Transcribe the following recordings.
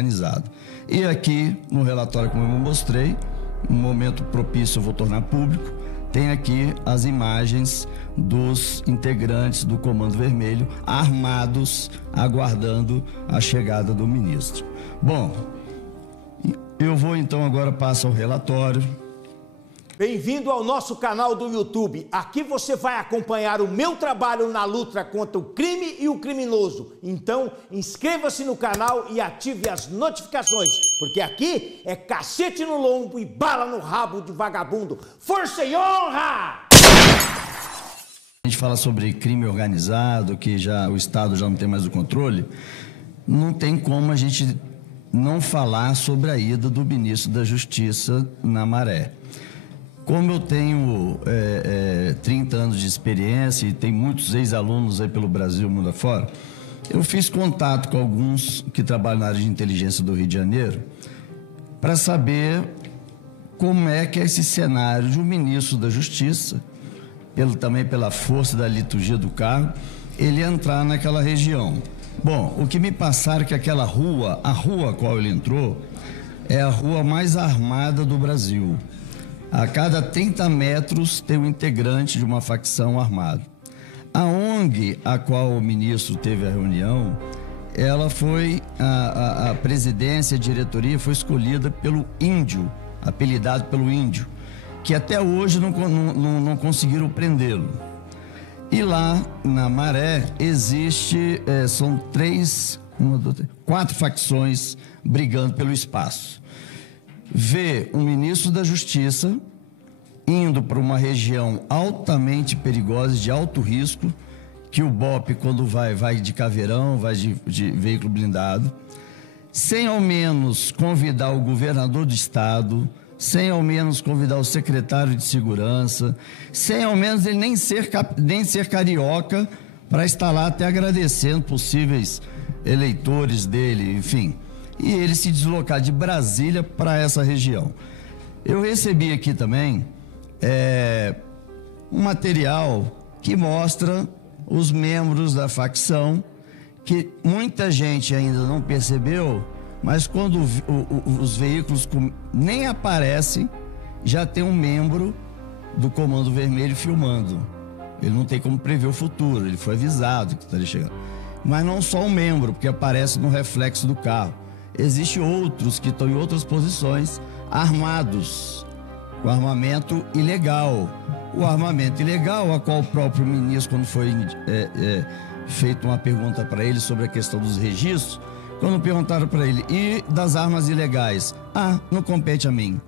organizado. E aqui, no relatório, como eu mostrei, no momento propício eu vou tornar público, tem aqui as imagens dos integrantes do Comando Vermelho armados, aguardando a chegada do ministro. Bom, eu vou então agora passar o relatório. Bem-vindo ao nosso canal do YouTube. Aqui você vai acompanhar o meu trabalho na luta contra o crime e o criminoso. Então, inscreva-se no canal e ative as notificações, porque aqui é cacete no lombo e bala no rabo de vagabundo. Força e honra! A gente fala sobre crime organizado, que já o Estado já não tem mais o controle. Não tem como a gente não falar sobre a ida do ministro da Justiça na Maré. Como eu tenho 30 anos de experiência e tem muitos ex-alunos aí pelo Brasil, mundo afora, eu fiz contato com alguns que trabalham na área de inteligência do Rio de Janeiro para saber como é que é esse cenário de um ministro da Justiça, também pela força da liturgia do cargo, ele entrar naquela região. Bom, o que me passaram é que aquela rua, a rua a qual ele entrou, é a rua mais armada do Brasil. A cada 30 metros tem um integrante de uma facção armado. A ONG a qual o ministro teve a reunião, ela foi, a presidência, a diretoria foi escolhida pelo Índio, apelidado pelo Índio, que até hoje não conseguiram prendê-lo. E lá na Maré são quatro facções brigando pelo espaço. Vê um ministro da Justiça indo para uma região altamente perigosa, de alto risco, que o BOPE, quando vai de caveirão, vai de veículo blindado, sem ao menos convidar o governador do estado, sem ao menos convidar o secretário de segurança, sem ao menos ele nem ser carioca, para estar lá até agradecendo possíveis eleitores dele, enfim. E ele se deslocar de Brasília para essa região. Eu recebi aqui também um material que mostra os membros da facção, que muita gente ainda não percebeu, mas quando os veículos nem aparecem, já tem um membro do Comando Vermelho filmando. Ele não tem como prever o futuro, ele foi avisado que estaria chegando. Mas não só um membro, porque aparece no reflexo do carro. Existem outros que estão em outras posições, armados, com armamento ilegal. O armamento ilegal, a qual o próprio ministro, quando foi feita uma pergunta para ele sobre a questão dos registros, quando perguntaram para ele, e das armas ilegais? Não compete a mim.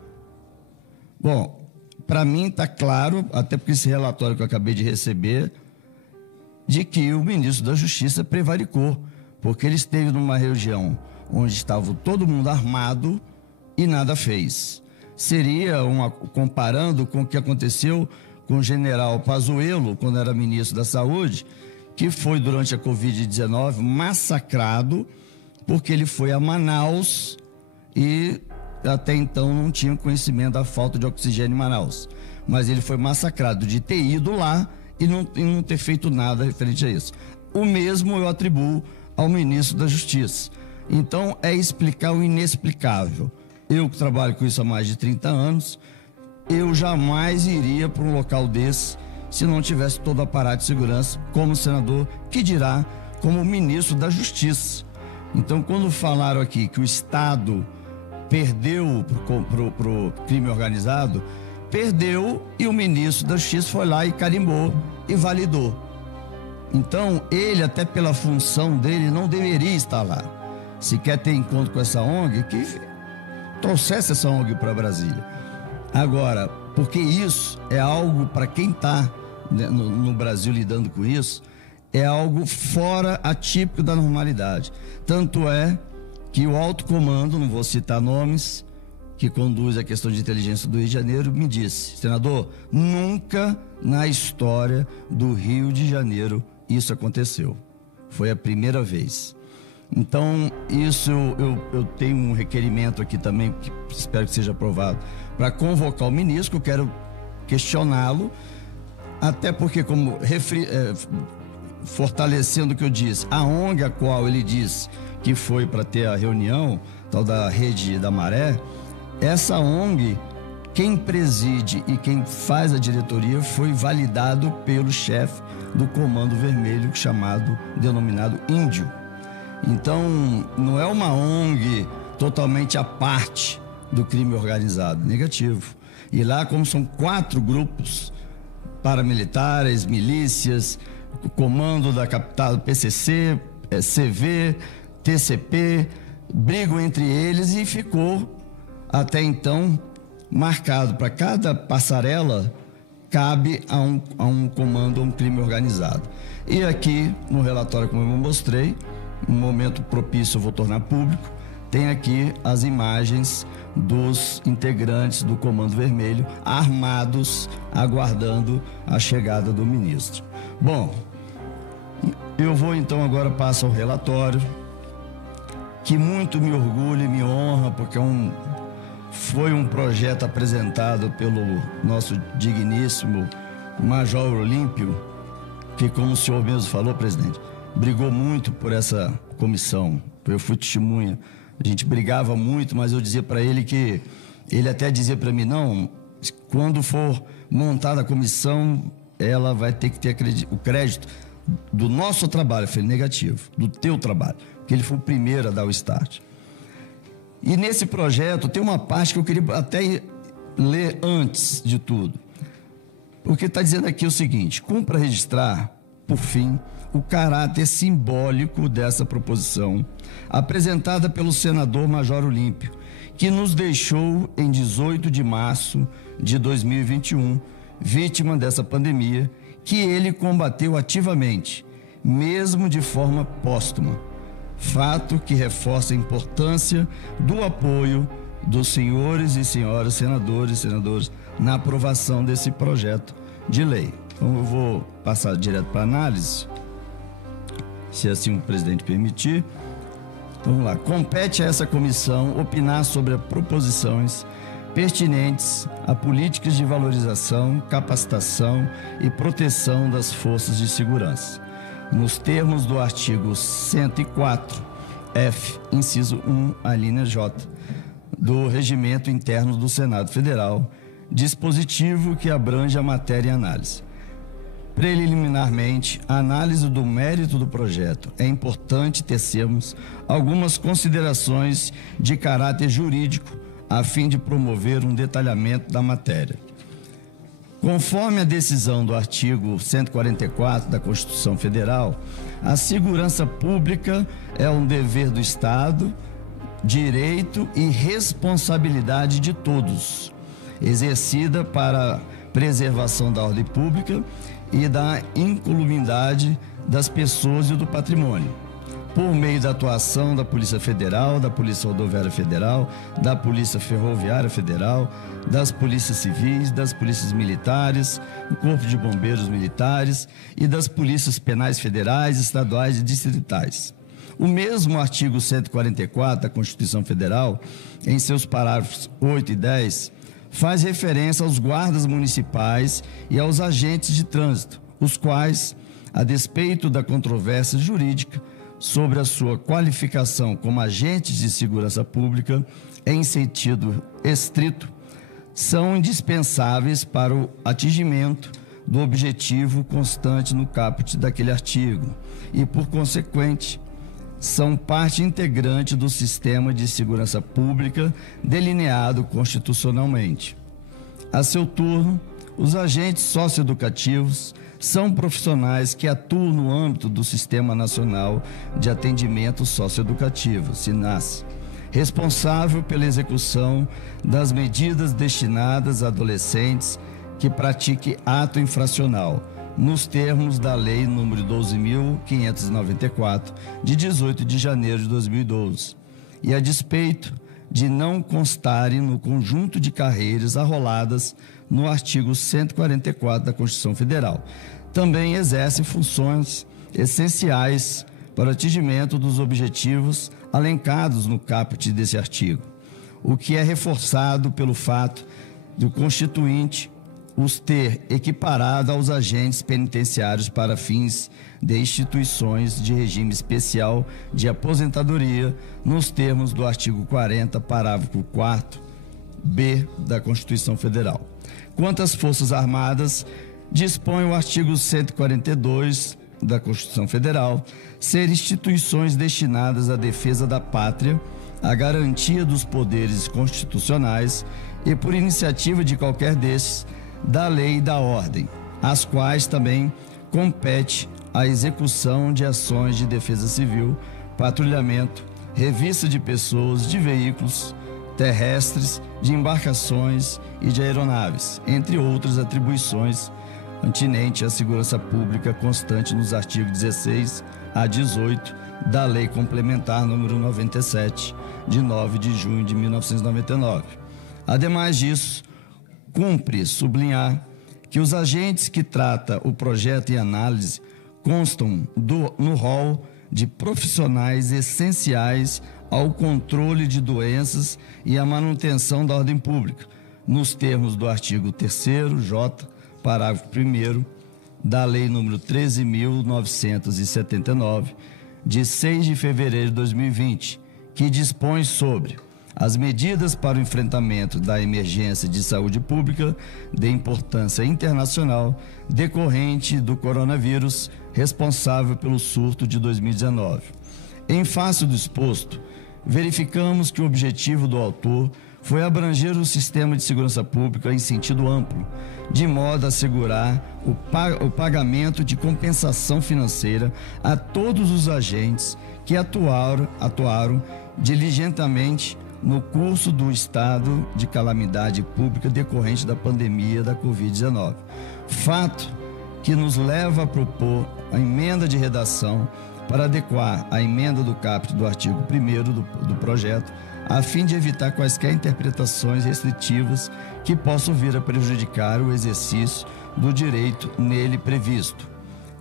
Bom, para mim está claro, até porque esse relatório que eu acabei de receber, de que o ministro da Justiça prevaricou, porque ele esteve numa região onde estava todo mundo armado e nada fez. Seria, comparando com o que aconteceu com o general Pazuello, quando era ministro da Saúde, que foi durante a Covid-19 massacrado, porque ele foi a Manaus e até então não tinha conhecimento da falta de oxigênio em Manaus. Mas ele foi massacrado de ter ido lá e não ter feito nada referente a isso. O mesmo eu atribuo ao ministro da Justiça. Então, é explicar o inexplicável. Eu que trabalho com isso há mais de 30 anos, eu jamais iria para um local desse se não tivesse todo o aparato de segurança, como senador, que dirá como ministro da Justiça. Então, quando falaram aqui que o Estado perdeu para o crime organizado, perdeu e o ministro da Justiça foi lá e carimbou e validou. Então, ele, até pela função dele, não deveria estar lá. Se quer ter encontro com essa ONG, que trouxesse essa ONG para Brasília. Agora, porque isso é algo, para quem está no Brasil lidando com isso, é algo fora, atípico da normalidade. Tanto é que o alto comando, não vou citar nomes, que conduz a questão de inteligência do Rio de Janeiro, me disse, senador, nunca na história do Rio de Janeiro isso aconteceu. Foi a primeira vez. Então, isso eu tenho um requerimento aqui também, que espero que seja aprovado, para convocar o ministro, que eu quero questioná-lo, até porque, fortalecendo o que eu disse, a ONG a qual ele disse que foi para ter a reunião, tal da Rede da Maré, essa ONG, quem preside e quem faz a diretoria foi validado pelo chefe do Comando Vermelho, denominado Índio. Então, não é uma ONG totalmente à parte do crime organizado, negativo. E lá, como são 4 grupos paramilitares, milícias, o comando da capital, PCC, CV, TCP, brigam entre eles e ficou, até então, marcado para cada passarela, cabe a um comando, a um crime organizado. E aqui, no relatório, como eu mostrei, no momento propício eu vou tornar público, tem aqui as imagens dos integrantes do Comando Vermelho armados, aguardando a chegada do ministro. Bom, eu vou então agora passar ao relatório, que muito me orgulha e me honra, porque foi um projeto apresentado pelo nosso digníssimo Major Olímpio, que, como o senhor mesmo falou, presidente, brigou muito por essa comissão. Eu fui testemunha. A gente brigava muito, mas eu dizia para ele que... Ele até dizia para mim, não, quando for montada a comissão, ela vai ter que ter o crédito do nosso trabalho. Eu falei, negativo, do teu trabalho, porque ele foi o primeiro a dar o start. E nesse projeto tem uma parte que eu queria até ler antes de tudo. Porque está dizendo aqui o seguinte: cumpra registrar, por fim, o caráter simbólico dessa proposição, apresentada pelo senador Major Olímpio, que nos deixou em 18 de março de 2021, vítima dessa pandemia, que ele combateu ativamente, mesmo de forma póstuma. Fato que reforça a importância do apoio dos senhores e senhoras senadores e senadoras na aprovação desse projeto de lei. Então eu vou passar direto para análise, se assim o presidente permitir. Vamos lá. Compete a essa comissão opinar sobre as proposições pertinentes a políticas de valorização, capacitação e proteção das forças de segurança, nos termos do artigo 104-F, inciso 1, a linha J, do Regimento Interno do Senado Federal, dispositivo que abrange a matéria em análise. Preliminarmente, a análise do mérito do projeto. É importante tecermos algumas considerações de caráter jurídico, a fim de promover um detalhamento da matéria. Conforme a decisão do artigo 144 da Constituição Federal, a segurança pública é um dever do Estado, direito e responsabilidade de todos, exercida para a preservação da ordem pública e da incolumidade das pessoas e do patrimônio, por meio da atuação da Polícia Federal, da Polícia Rodoviária Federal, da Polícia Ferroviária Federal, das Polícias Civis, das Polícias Militares, do Corpo de Bombeiros Militares e das Polícias Penais Federais, Estaduais e Distritais. O mesmo artigo 144 da Constituição Federal, em seus parágrafos 8 e 10, faz referência aos guardas municipais e aos agentes de trânsito, os quais, a despeito da controvérsia jurídica sobre a sua qualificação como agentes de segurança pública em sentido estrito, são indispensáveis para o atingimento do objetivo constante no caput daquele artigo e, por consequente, são parte integrante do sistema de segurança pública delineado constitucionalmente. A seu turno, os agentes socioeducativos são profissionais que atuam no âmbito do Sistema Nacional de Atendimento Socioeducativo, SINASS, responsável pela execução das medidas destinadas a adolescentes que pratiquem ato infracional, nos termos da Lei nº 12.594, de 18 de janeiro de 2012, e a despeito de não constarem no conjunto de carreiras arroladas no artigo 144 da Constituição Federal. Também exerce funções essenciais para o atingimento dos objetivos alencados no caput desse artigo, o que é reforçado pelo fato do Constituinte os ter equiparado aos agentes penitenciários para fins de instituições de regime especial de aposentadoria, nos termos do artigo 40, parágrafo 4b da Constituição Federal. Quanto às Forças Armadas, dispõe o artigo 142 da Constituição Federal ser instituições destinadas à defesa da pátria, à garantia dos poderes constitucionais e, por iniciativa de qualquer desses, da lei e da ordem, às quais também compete a execução de ações de defesa civil, patrulhamento, revista de pessoas, de veículos terrestres, de embarcações e de aeronaves, entre outras atribuições atinente à segurança pública constante nos artigos 16 a 18 da Lei Complementar número 97, de 9 de junho de 1999. Ademais disso, cumpre sublinhar que os agentes que trata o projeto em análise constam no rol de profissionais essenciais ao controle de doenças e à manutenção da ordem pública, nos termos do artigo 3º, J, parágrafo 1º, da Lei nº 13.979, de 6 de fevereiro de 2020, que dispõe sobre as medidas para o enfrentamento da emergência de saúde pública de importância internacional decorrente do coronavírus, responsável pelo surto de 2019. Em face do exposto, verificamos que o objetivo do autor foi abranger o sistema de segurança pública em sentido amplo, de modo a assegurar o pagamento de compensação financeira a todos os agentes que atuaram diligentemente no curso do estado de calamidade pública decorrente da pandemia da Covid-19. Fato que nos leva a propor a emenda de redação para adequar a emenda do caput do artigo 1º do projeto, a fim de evitar quaisquer interpretações restritivas que possam vir a prejudicar o exercício do direito nele previsto.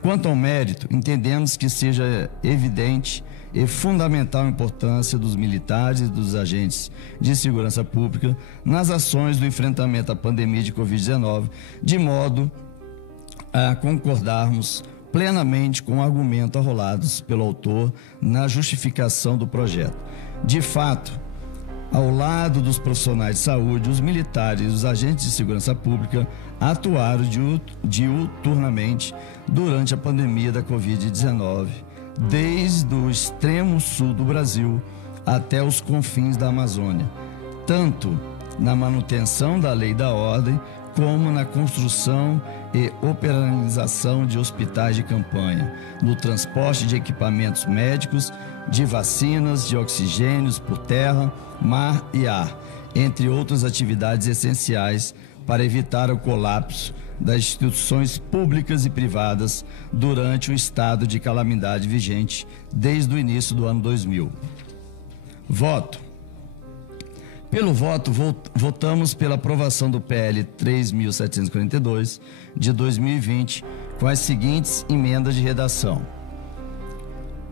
Quanto ao mérito, entendemos que seja evidente e fundamental a importância dos militares e dos agentes de segurança pública nas ações do enfrentamento à pandemia de Covid-19, de modo a concordarmos plenamente com o argumento arrolados pelo autor na justificação do projeto. De fato, ao lado dos profissionais de saúde, os militares e os agentes de segurança pública atuaram diuturnamente durante a pandemia da Covid-19, desde o extremo sul do Brasil até os confins da Amazônia, tanto na manutenção da lei e da ordem, como na construção e operacionalização de hospitais de campanha, no transporte de equipamentos médicos, de vacinas, de oxigênios por terra, mar e ar, entre outras atividades essenciais para evitar o colapso das instituições públicas e privadas durante o estado de calamidade vigente desde o início do ano 2000. Voto. Pelo voto, votamos pela aprovação do PL 3.742 de 2020, com as seguintes emendas de redação.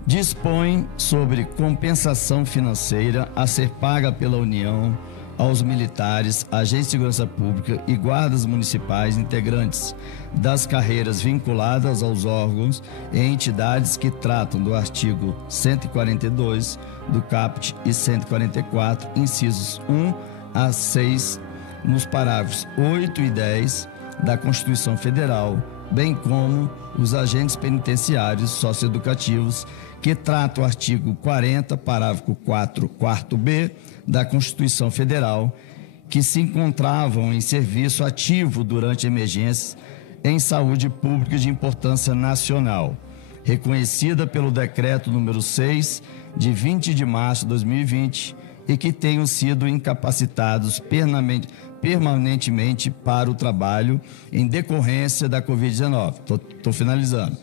Dispõe sobre compensação financeira a ser paga pela União aos militares, agentes de segurança pública e guardas municipais integrantes das carreiras vinculadas aos órgãos e entidades que tratam do artigo 142 do caput e 144, incisos 1 a 6, nos parágrafos 8 e 10 da Constituição Federal, bem como os agentes penitenciários socioeducativos que trata o artigo 40, parágrafo 4, quarto B da Constituição Federal, que se encontravam em serviço ativo durante emergências em saúde pública de importância nacional, reconhecida pelo Decreto número 6, de 20 de março de 2020, e que tenham sido incapacitados permanentemente para o trabalho em decorrência da Covid-19. Estou finalizando.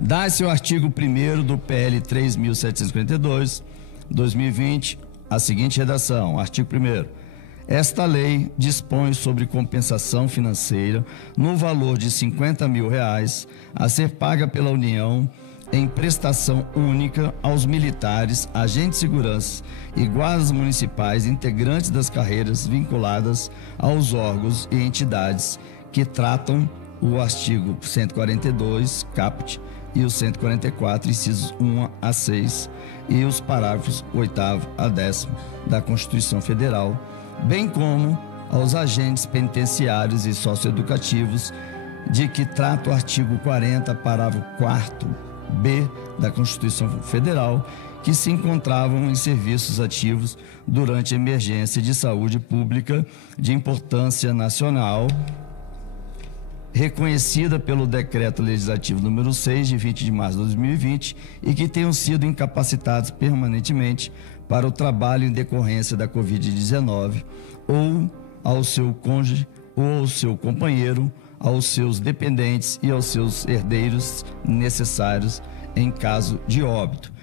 Dá-se o artigo 1º do PL 3.742, 2020, a seguinte redação. Artigo 1º. Esta lei dispõe sobre compensação financeira no valor de R$50 mil a ser paga pela União em prestação única aos militares, agentes de segurança e guardas municipais integrantes das carreiras vinculadas aos órgãos e entidades que tratam o artigo 142, caput, e o 144, incisos 1 a 6, e os parágrafos 8º a 10º da Constituição Federal, bem como aos agentes penitenciários e socioeducativos de que trata o artigo 40, parágrafo 4b da Constituição Federal, que se encontravam em serviços ativos durante a emergência de saúde pública de importância nacional, reconhecida pelo Decreto Legislativo número 6, de 20 de março de 2020, e que tenham sido incapacitados permanentemente para o trabalho em decorrência da Covid-19, ou ao seu cônjuge ou ao seu companheiro, aos seus dependentes e aos seus herdeiros necessários em caso de óbito.